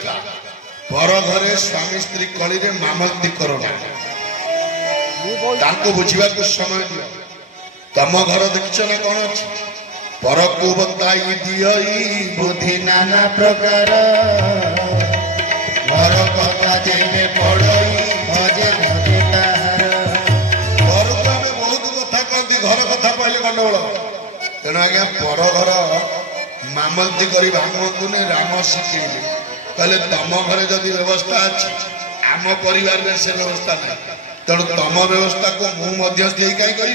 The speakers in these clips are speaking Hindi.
କଥା पर घरे स्वामी स्त्री कली रे मामलती करना ताको बुझिबा को समय दियो तम घर देखछ ना कोन अछि पर को बताई दियई बुद्धि नाना प्रकार घर कथा जेबे पड़ई भजे भजे ताहार घर को हमें बहुत कथा कहती घर कथा पहले गंडगोल तेणु आज्ञा पर घर मामलती करी भांगतु ने राम शिखेले कहले तम घरे जदि व्यवस्था अछि आम परिवार में से व्यवस्था नहीं तेणु तम व्यवस्था को मु मध्यस्थी कहीं करी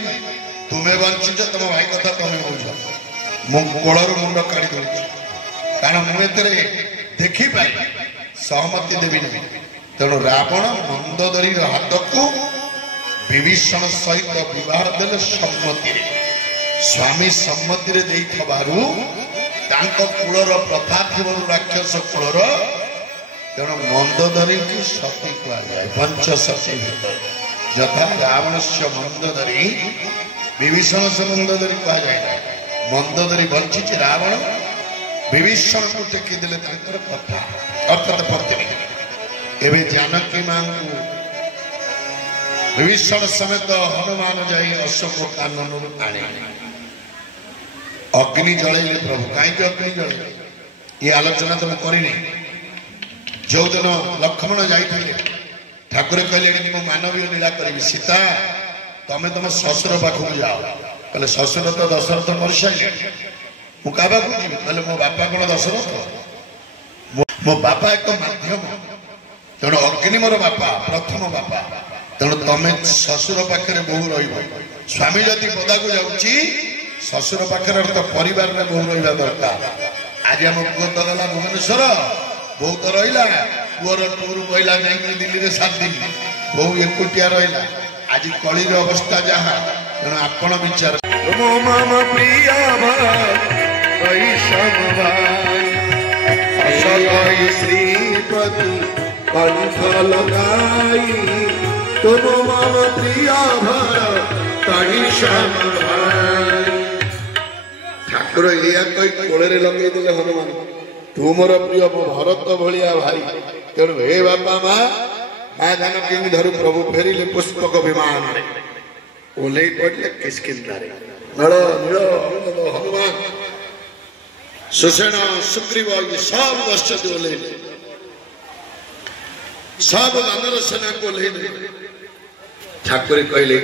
तुम्हें बंचिच तुम भाई कथा तुम्हें बुझ मु कोलर मुंड काढ़ी दूँ कारण मुझे देखी पाई सहमति देवी नहीं तेणु रावण मंदोदरी हाथ को विभीषण सहित विवाह देले सम्मति स्वामी सम्मति कूलर प्रथा थी राक्षस कूलर तेणु मंदोदरी की सती कहुए पंच सती यथा रावण से मंदोदरी विभीषण से मंदोदरी कहुए मंदोदरी बंची रावण विभीषण को टेकीदेले कथा अर्थात पत्नी एवं जानकी मां को विभीषण समेत हनुमान जाई अशोक कानन आने अग्नि जलैले प्रभु कहीं अग्नि जलैले ये आलोचना तुम करनी जो दिन लक्ष्मण जाइए ठाकुर कहले मु मानवीय लीला करी सीता तमें तुम शशुर पाखक जाओ कहले शशुर तो दशरथ मरी सारे मुझे क्या जी कहले मो बापा कौन दशरथ मो बापा एक माध्यम तेणु अग्नि मोर बापा प्रथम बापा तेणु तमें शशुर पाखे बहु स्वामी जदि पदा को जाऊँगी शशुर पाखे तो परिवार में बहु रहा दरकार आज आम पुओ तो गला भुवनेश्वर बहु तो रहा पुअर टूर कहला नहीं दिल्ली में 7 दिन बहु एकुटिया रहा आज कली अवस्था जहाँ तेणु आपण विचार श्रीपति कंठ लगाई तुम मम प्रिय ठाकुर या कही कोड़े लगे देले हनुमान तू मोर प्रिय मो भरत भलिया भाई तेणु हे बापा माँ धान कि धरु प्रभु फेरिले पुष्पक विमान ओल्लई पड़े किसकिंदारे नड़ नील हनुमान सुषेण सुग्रीव ये सब वश्चत ओल्लई सब वानर सेना को ओल्लई ठाकुर कहले